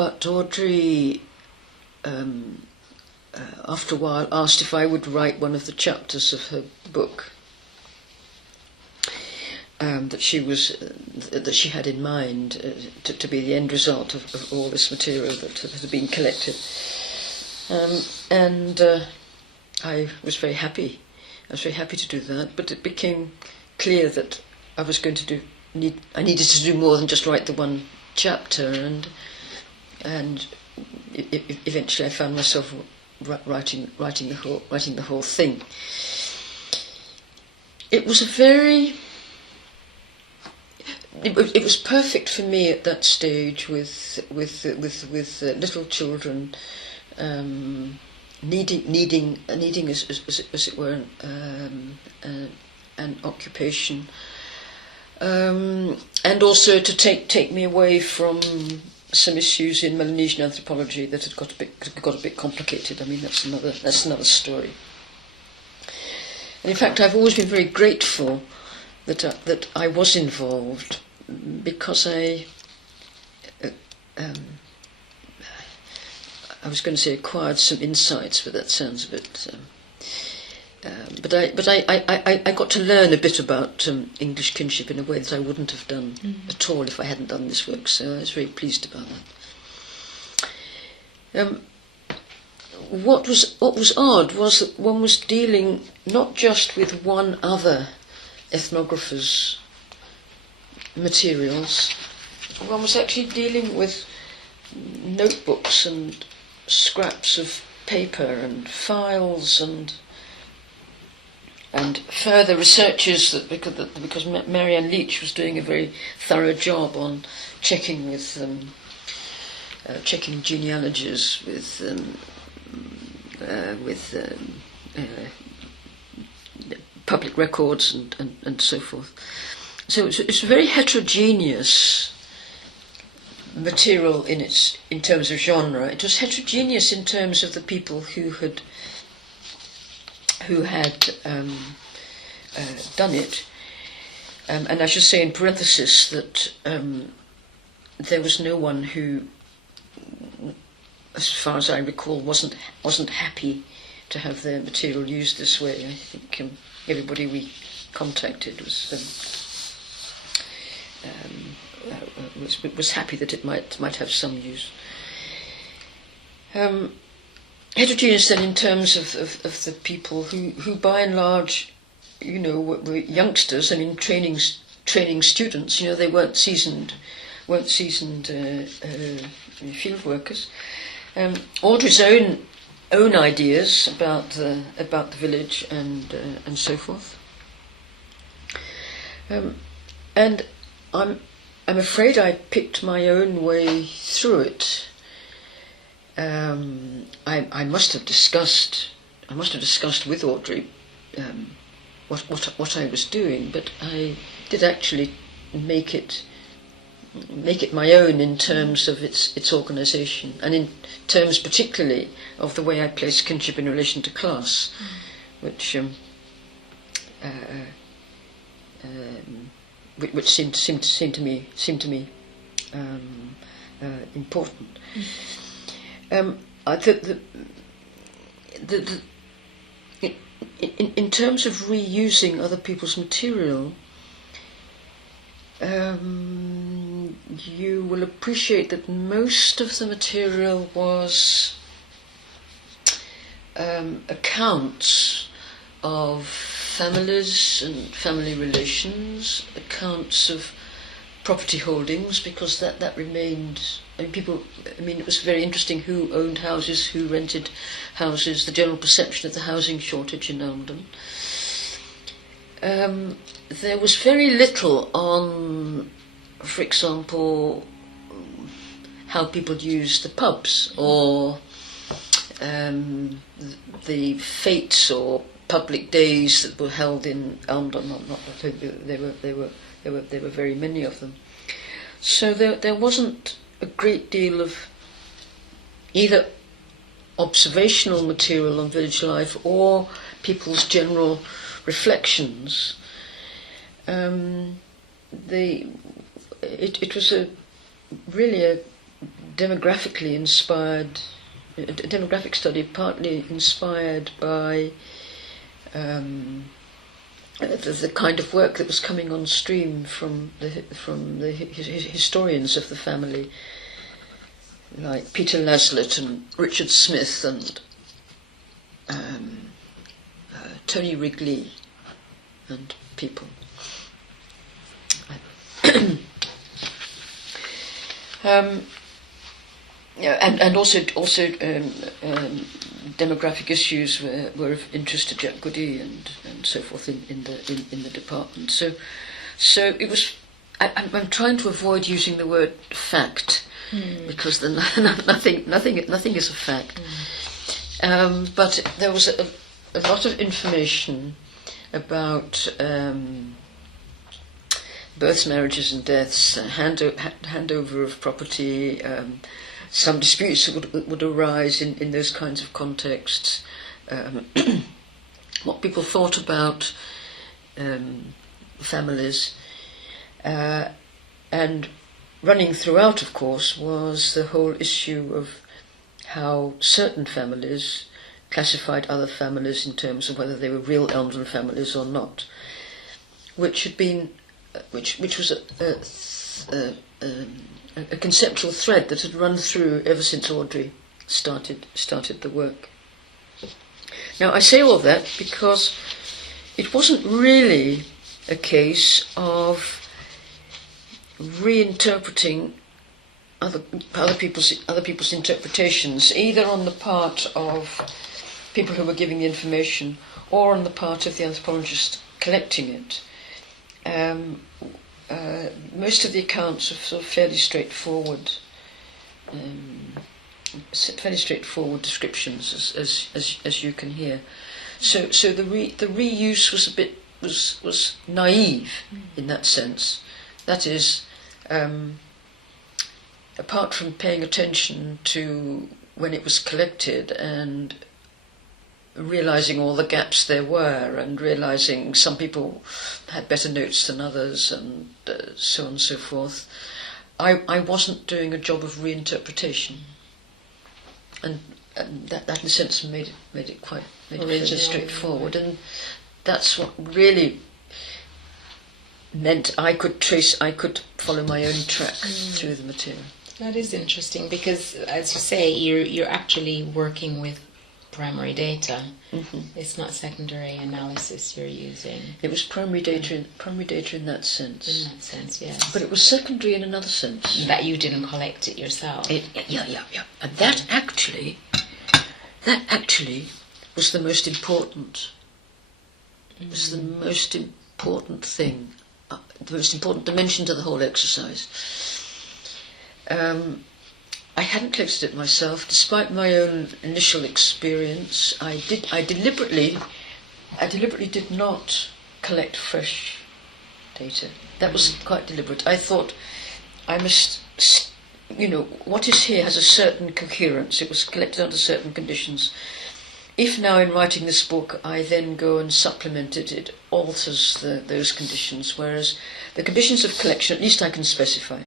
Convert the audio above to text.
but Audrey, after a while, asked if I would write one of the chapters of her book that she had in mind to be the end result of all this material that had been collected. I was very happy. I was very happy to do that, but it became clear that I was going to I needed to do more than just write the one chapter, and eventually I found myself writing the whole thing. It was it was perfect for me at that stage with little children, needing as it were an occupation, and also to take me away from some issues in Melanesian anthropology that had got a bit complicated. I mean, that's another story. And in fact, I've always been very grateful that I was involved, because I was going to say acquired some insights, but that sounds a bit. But I got to learn a bit about English kinship in a way that I wouldn't have done at all if I hadn't done this work. So I was very pleased about that. What was odd was that one was dealing not just with one other ethnographer's materials. One was actually dealing with notebooks and scraps of paper and files and further researches because Marianne Leach was doing a very thorough job on checking genealogies with public records and so forth. So it's a very heterogeneous material in terms of genre. It was heterogeneous in terms of the people who had done it, and I should say in parenthesis that there was no one who, as far as I recall, wasn't happy to have their material used this way. I think everybody we contacted was happy that it might have some use. Heterogeneous then in terms of the people who by and large, were youngsters. I mean, training students. They weren't seasoned field workers. Audrey's own ideas about the village and so forth. And I'm afraid I picked my own way through it. I must have discussed with Audrey what I was doing, but I did actually make it my own in terms of its organisation, and in terms particularly of the way I place kinship in relation to class, which seemed to me important. In terms of reusing other people's material, you will appreciate that most of the material was accounts of families and family relations, accounts of property holdings, because that remained. It was very interesting who owned houses, who rented houses, the general perception of the housing shortage in Elmdon. There was very little on, for example, how people used the pubs, or the fetes or public days that were held in Elmdon. There were very many of them. So there wasn't a great deal of either observational material on village life or people's general reflections. It was really a demographically inspired, a demographic study partly inspired by the kind of work that was coming on stream from the historians of the family, like Peter Laslett and Richard Smith and Tony Wrigley and people. And also demographic issues were of interest to Jack Goody and so forth in the department. So it was. I'm trying to avoid using the word fact because nothing is a fact. But there was a lot of information about births, marriages, and deaths, handover of property. Some disputes would arise in those kinds of contexts. What people thought about families, and running throughout, of course, was the whole issue of how certain families classified other families in terms of whether they were real Elmdon families or not, which had been, which was a conceptual thread that had run through ever since Audrey started the work. Now, I say all that because it wasn't really a case of reinterpreting other people's interpretations, either on the part of people who were giving the information or on the part of the anthropologist collecting it. Most of the accounts are sort of fairly straightforward descriptions, as you can hear. So the reuse was naive in that sense. That is, apart from paying attention to when it was collected and realising all the gaps there were, and realising some people had better notes than others, and so on and so forth, I wasn't doing a job of reinterpretation, and that in a sense made it fairly straightforward, and that's what really meant I could follow my own track through the material. That is interesting because, as you say, you're actually working with primary data. Mm-hmm. It's not secondary analysis you're using. It was primary data in that sense. In that sense, yes. But it was secondary in another sense. That you didn't collect it yourself. Yeah. And that actually was the most important. Was the most important thing, the most important dimension to the whole exercise. I hadn't collected it myself, despite my own initial experience. I deliberately did not collect fresh data. That was quite deliberate. I thought I must, what is here has a certain coherence. It was collected under certain conditions. If now in writing this book I then go and supplement it, it alters those conditions, whereas the conditions of collection, at least I can specify.